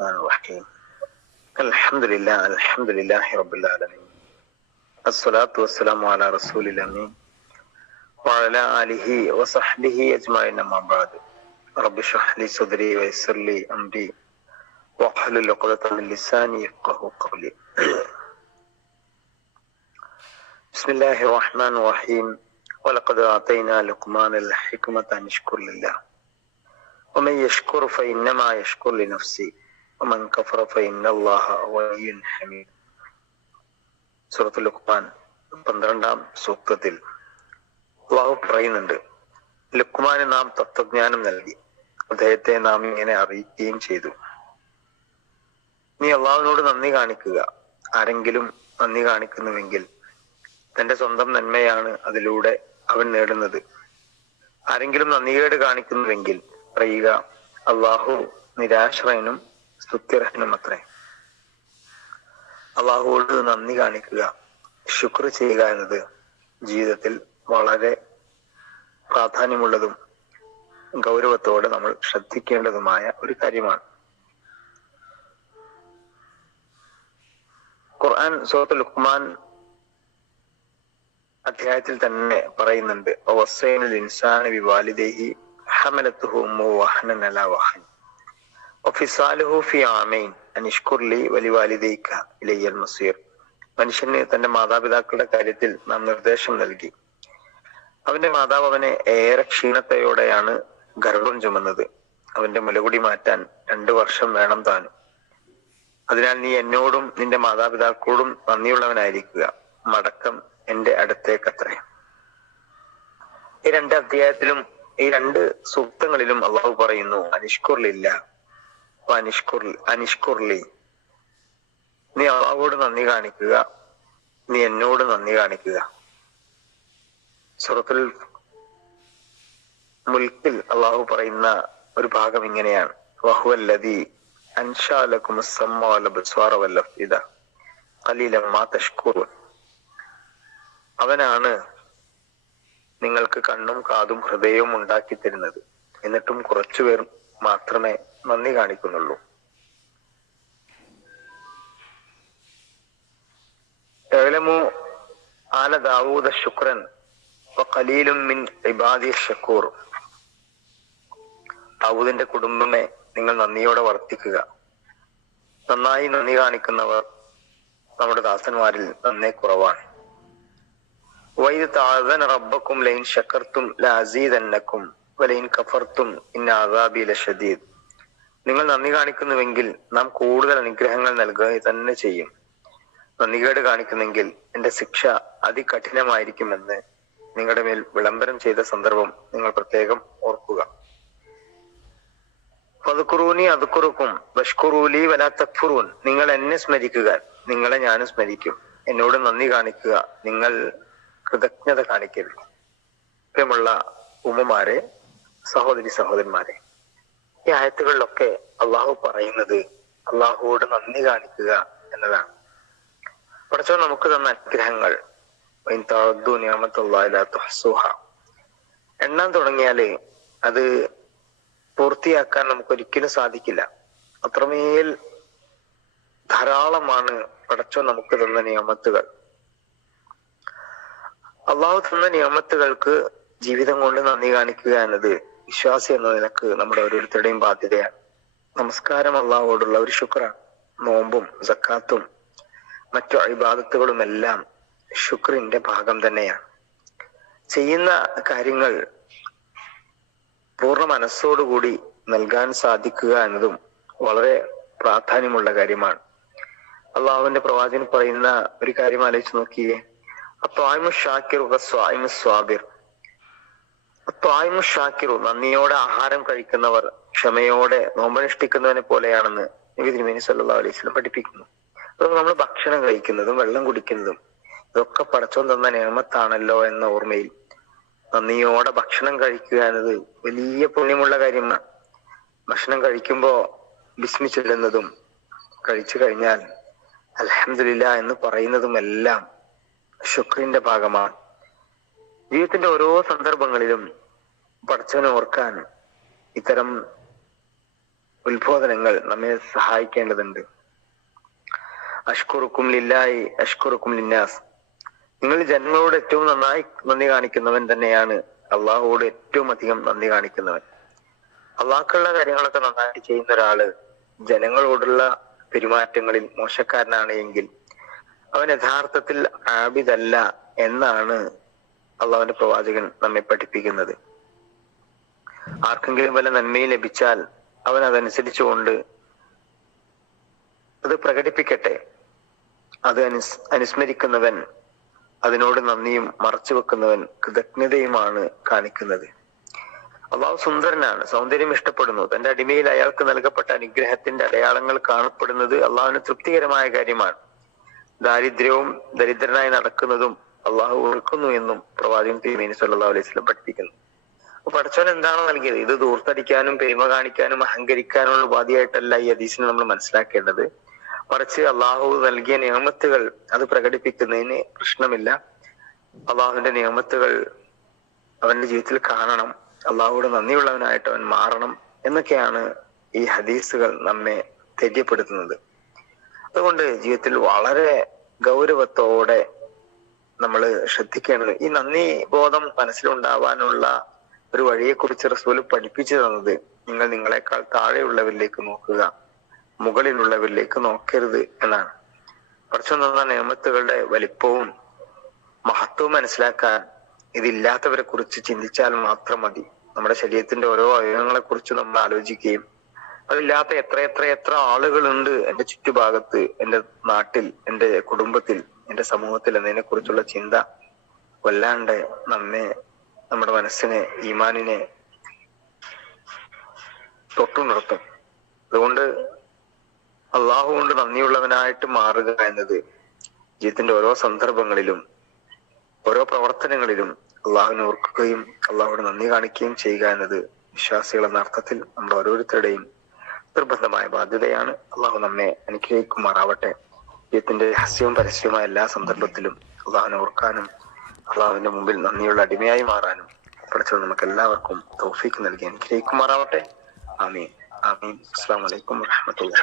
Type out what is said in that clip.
الرحمن الرحيم الحمد لله الحمد لله رب العالمين. الصلاة والسلام على رسول الأمين وعلى آله وصحبه أجمعين أما بعد. رب اشرح لي صدري ويسر لي أمري واحلل عقدة من لساني يفقه قولي. بسم الله الرحمن الرحيم. ولقد آتينا لقمان الحكمة أن يشكر لله. ومن يشكر فإنما يشكر لنفسه. ومن كفر فإن الله غني حميد സൂറത്ത് ലുക്മാൻ പന്ത്രണ്ടാം സൂക്തത്തിൽ അള്ളാഹു പറയുന്നുണ്ട് ലുക്മാന് നാം തത്വജ്ഞാനം നൽകി അദ്ദേഹത്തെ നാം ഇങ്ങനെ അറിയിക്കുകയും ചെയ്തു നീ അള്ളാഹുവിനോട് നന്ദി കാണിക്കുക ആരെങ്കിലും നന്ദി കാണിക്കുന്നുവെങ്കിൽ തന്റെ സ്വന്തം നന്മയാണ് അതിലൂടെ അവൻ നേടുന്നത് ആരെങ്കിലും നന്ദികേട് കാണിക്കുന്നുവെങ്കിൽ പറയുക അള്ളാഹു നിരാശ്രയനും സ്തുത്യർഹനും അത്രേ അള്ളാഹുവോട് നന്ദി കാണിക്കുക. ശുക്ർ ചെയ്യുക എന്നത് ജീവിതത്തിൽ വളരെ പ്രാധാന്യമുള്ളതും ഗൗരവത്തോടെ നമ്മൾ ശ്രദ്ധിക്കേണ്ടതുമായ ഒരു കാര്യമാണ്. ഖുർആൻ സൂറത്ത് ലുക്മാൻ അധ്യായത്തിൽ തന്നെ പറയുന്നുണ്ട് ഇൻസാന ഹോമോ വഹനൻ അലാ വഹൻ. മനുഷ്യന് തന്റെ മാതാപിതാക്കളുടെ കാര്യത്തിൽ നാം നിർദ്ദേശം നൽകി. അവന്റെ മാതാവ് അവനെ ഏറെ ക്ഷീണത്തയോടെയാണ് ഗർഭം ചുമന്നത്. അവന്റെ മുലകുടി മാറ്റാൻ രണ്ടു വർഷം വേണം താനും. അതിനാൽ നീ എന്നോടും നിന്റെ മാതാപിതാക്കളോടും നന്ദിയുള്ളവനായിരിക്കുക. മടക്കം എന്റെ അടുത്തേക്കത്രേ. ഈ രണ്ട് അധ്യായത്തിലും ഈ രണ്ട് സൂക്തങ്ങളിലും അള്ളാഹു പറയുന്നു അനിഷ്കുറിലില്ല അനിഷ്കുർ അനിഷ്കുർലി. നീ അള്ളാഹുവോട് നന്ദി കാണിക്കുക. നീ എന്നോട് നന്ദി കാണിക്കുക. സുറത്തുൽ മുൽക്കിൽ അള്ളാഹു പറയുന്ന ഒരു ഭാഗം ഇങ്ങനെയാണ്. വഹുവല്ലതി അവനാണ് നിങ്ങൾക്ക് കണ്ണും കാതും ഹൃദയവും ഉണ്ടാക്കി തരുന്നത്. എന്നിട്ടും കുറച്ചുപേർ മാത്രമേ നന്ദി കാണിക്കുന്നുള്ളൂ. എഴലമു ആല ദാവൂദ ശുക്രൻ മിൻ ഇബാദി ഷക്കൂർ. ദാവൂദിന്റെ കുടുംബമെ നിങ്ങൾ നന്ദിയോടെ വർത്തിക്കുക. നന്നായി നന്ദി കാണിക്കുന്നവർ നമ്മുടെ ദാസന്മാരിൽ നന്നേ കുറവാണ്. വൈദ് താഴ്തന റബ്ബക്കും ലൈൻ ഷക്കർത്തും ലഅസീദന്നക്കും വലൈൻ കഫർത്തും ഇന്ന ലഷദീദ് നിങ്ങൾ നന്ദി കാണിക്കുന്നുവെങ്കിൽ നാം കൂടുതൽ അനുഗ്രഹങ്ങൾ നൽകുക തന്നെ ചെയ്യും. നന്ദികേട് കാണിക്കുന്നെങ്കിൽ എന്റെ ശിക്ഷ അതികഠിനമായിരിക്കുമെന്ന് നിങ്ങളുടെ മേൽ വിളംബരം ചെയ്ത സന്ദർഭം നിങ്ങൾ പ്രത്യേകം ഓർക്കുക. പതുക്കുറൂനി അതുക്കുറുക്കും ബഷ്കുറൂലി വലാ തക്ഫുറൂൻ. നിങ്ങൾ എന്നെ സ്മരിക്കുക നിങ്ങളെ ഞാനും സ്മരിക്കും. എന്നോട് നന്ദി കാണിക്കുക നിങ്ങൾ കൃതജ്ഞത കാണിക്കരുത്. പ്രിയമുള്ള ഉമ്മമാരെ സഹോദരി സഹോദരന്മാരെ ഈ ആയത്തുകളിലൊക്കെ അള്ളാഹു പറയുന്നത് അള്ളാഹുവോട് നന്ദി കാണിക്കുക എന്നതാണ്. പഠിച്ചോ നമുക്ക് തന്ന അനുഗ്രഹങ്ങൾ. എണ്ണാൻ തുടങ്ങിയാൽ അത് പൂർത്തിയാക്കാൻ നമുക്ക് ഒരിക്കലും സാധിക്കില്ല. അത്രമേൽ ധാരാളമാണ് പടച്ചോ നമുക്ക് തന്ന നിയമത്തുകൾ അള്ളാഹു തന്ന നിയമത്തുകൾക്ക് ജീവിതം കൊണ്ട് നന്ദി കാണിക്കുക എന്നത് വിശ്വാസി എന്ന നിലയ്ക്ക് നമ്മുടെ ഓരോരുത്തരുടെയും ബാധ്യതയാണ്. നമസ്കാരം അള്ളാഹോടുള്ള ഒരു ശുക്രാണ്. നോമ്പും സക്കാത്തും മറ്റു അഭിബാധത്തുകളും എല്ലാം ശുക്രിന്റെ ഭാഗം തന്നെയാണ്. ചെയ്യുന്ന കാര്യങ്ങൾ പൂർണ മനസ്സോടുകൂടി നൽകാൻ സാധിക്കുക എന്നതും വളരെ പ്രാധാന്യമുള്ള കാര്യമാണ്. അള്ളാഹുവിന്റെ പ്രവാചകൻ പറയുന്ന ഒരു കാര്യം ആലോചിച്ച് നോക്കിയേ. അപ്പൊ ആയിമു ഷാക്കിർ സ്വാബിർ അത്വായ്മു ഷാക്കിറു നന്ദിയോടെ ആഹാരം കഴിക്കുന്നവർ ക്ഷമയോടെ നോമ്പനുഷ്ഠിക്കുന്നവനെ പോലെയാണെന്ന് നബി തിരുമേനി സല്ലാ അലൈഹി സ്വലം പഠിപ്പിക്കുന്നു. അപ്പൊ നമ്മൾ ഭക്ഷണം കഴിക്കുന്നതും വെള്ളം കുടിക്കുന്നതും ഇതൊക്കെ പടച്ചോൻ തന്ന നിയമത്താണല്ലോ എന്ന ഓർമ്മയിൽ നന്ദിയോടെ ഭക്ഷണം കഴിക്കുക എന്നത് വലിയ പുണ്യമുള്ള കാര്യമാണ്. ഭക്ഷണം കഴിക്കുമ്പോ ബിസ്മി ചൊല്ലുന്നതും കഴിച്ചു കഴിഞ്ഞാൽ അലഹമില്ല എന്ന് പറയുന്നതും എല്ലാം ശുക്രിന്റെ ഭാഗമാണ്. ജീവിതത്തിന്റെ ഓരോ സന്ദർഭങ്ങളിലും പഠിച്ചവനെ ഓർക്കാൻ ഇത്തരം ഉത്ബോധനങ്ങൾ നമ്മെ സഹായിക്കേണ്ടതുണ്ട്. അഷ്കുറുക്കും ലില്ലായി അഷ്കുറുക്കും ലിന്നാസ്. നിങ്ങൾ ജന്മയോട് ഏറ്റവും നന്നായി നന്ദി കാണിക്കുന്നവൻ തന്നെയാണ് അള്ളാഹുവോട് ഏറ്റവും അധികം നന്ദി കാണിക്കുന്നവൻ. അള്ളാഹ്ക്കുള്ള കാര്യങ്ങളൊക്കെ നന്നായിട്ട് ചെയ്യുന്ന ഒരാൾ ജനങ്ങളോടുള്ള പെരുമാറ്റങ്ങളിൽ മോശക്കാരനാണ് എങ്കിൽ അവൻ യഥാർത്ഥത്തിൽ ആബിദല്ല എന്നാണ് അള്ളാഹുവിന്റെ പ്രവാചകൻ നമ്മെ പഠിപ്പിക്കുന്നത്. ആർക്കെങ്കിലും വല്ല നന്മയും ലഭിച്ചാൽ അവൻ അതനുസരിച്ചുകൊണ്ട് അത് പ്രകടിപ്പിക്കട്ടെ. അത് അനുസ് അനുസ്മരിക്കുന്നവൻ അതിനോട് നന്ദിയും മറച്ചു വെക്കുന്നവൻ കൃതജ്ഞതയുമാണ് കാണിക്കുന്നത്. അള്ളാഹു സുന്ദരനാണ് സൗന്ദര്യം ഇഷ്ടപ്പെടുന്നു. തന്റെ അടിമയിൽ അയാൾക്ക് നൽകപ്പെട്ട അനുഗ്രഹത്തിന്റെ അടയാളങ്ങൾ കാണപ്പെടുന്നത് അള്ളാഹുവിന് തൃപ്തികരമായ കാര്യമാണ്. ദാരിദ്ര്യവും ദരിദ്രനായി നടക്കുന്നതും അള്ളാഹു ഓർക്കുന്നു എന്നും പ്രവാചകൻ തിരുമേനി സല്ലാ അലൈഹി വസല്ലം പഠിപ്പിക്കുന്നു. അപ്പൊ പഠിച്ചവൻ എന്താണ് നൽകിയത്? ഇത് ദൂർത്തടിക്കാനും പെരുമ കാണിക്കാനും അഹങ്കരിക്കാനുള്ള ഉപാധിയായിട്ടല്ല ഈ ഹദീസിനെ നമ്മൾ മനസ്സിലാക്കേണ്ടത്. മറിച്ച് അള്ളാഹു നൽകിയ നിയമത്തുകൾ അത് പ്രകടിപ്പിക്കുന്നതിന് പ്രശ്നമില്ല. അള്ളാഹുവിന്റെ നിയമത്തുകൾ അവന്റെ ജീവിതത്തിൽ കാണണം. അള്ളാഹുവിടെ നന്ദിയുള്ളവനായിട്ട് അവൻ മാറണം എന്നൊക്കെയാണ് ഈ ഹദീസുകൾ നമ്മെ തെര്യപ്പെടുത്തുന്നത്. അതുകൊണ്ട് ജീവിതത്തിൽ വളരെ ഗൗരവത്തോടെ നമ്മൾ ശ്രദ്ധിക്കേണ്ടത്. ഈ നന്ദി ബോധം മനസ്സിലുണ്ടാവാനുള്ള ഒരു വഴിയെക്കുറിച്ച് റസൂൽ പഠിപ്പിച്ചു തന്നത് നിങ്ങൾ നിങ്ങളെക്കാൾ താഴെയുള്ളവരിലേക്ക് നോക്കുക മുകളിലുള്ളവരിലേക്ക് നോക്കരുത് എന്നാണ്. കുറച്ചു തന്ന നിയമത്തുകളുടെ വലിപ്പവും മഹത്വവും മനസ്സിലാക്കാൻ ഇതില്ലാത്തവരെ കുറിച്ച് ചിന്തിച്ചാൽ മാത്രം മതി. നമ്മുടെ ശരീരത്തിന്റെ ഓരോ അവയവങ്ങളെ കുറിച്ച് നമ്മൾ ആലോചിക്കുകയും അതില്ലാത്ത എത്ര എത്ര എത്ര ആളുകളുണ്ട് എന്റെ ചുറ്റുഭാഗത്ത് എന്റെ നാട്ടിൽ എന്റെ കുടുംബത്തിൽ. എന്റെ സമൂഹത്തിൽ എന്നതിനെ കുറിച്ചുള്ള ചിന്ത വല്ലാണ്ട് നമ്മെ നമ്മുടെ മനസ്സിനെ ഈമാനിനെ തൊട്ടുണർത്തും. അതുകൊണ്ട് അള്ളാഹു കൊണ്ട് നന്ദിയുള്ളവനായിട്ട് മാറുക എന്നത് ജീവിതത്തിന്റെ ഓരോ സന്ദർഭങ്ങളിലും ഓരോ പ്രവർത്തനങ്ങളിലും അള്ളാഹുവിനെ ഓർക്കുകയും അള്ളാഹുവിന് നന്ദി കാണിക്കുകയും ചെയ്യുക എന്നത് വിശ്വാസികൾ എന്ന അർത്ഥത്തിൽ നമ്മുടെ ഓരോരുത്തരുടെയും നിർബന്ധമായ ബാധ്യതയാണ്. അള്ളാഹു നമ്മെ അനുഗ്രഹിക്കുമാറാവട്ടെ. ജീവിതത്തിന്റെ രഹസ്യവും പരസ്യവുമായ എല്ലാ സന്ദർഭത്തിലും അള്ളാഹുവിനെ ഓർക്കാനും അള്ളാഹുവിന്റെ മുമ്പിൽ നന്ദിയുള്ള അടിമയായി മാറാനും പഠിച്ചത് നമുക്ക് എല്ലാവർക്കും തോഫീക്ക് നൽകി അനുഗ്രഹിക്കുമാറാവട്ടെ. ആമീൻ. ആമീൻ. അസ്സാം വലൈക്കും വാഹമത്തുള്ള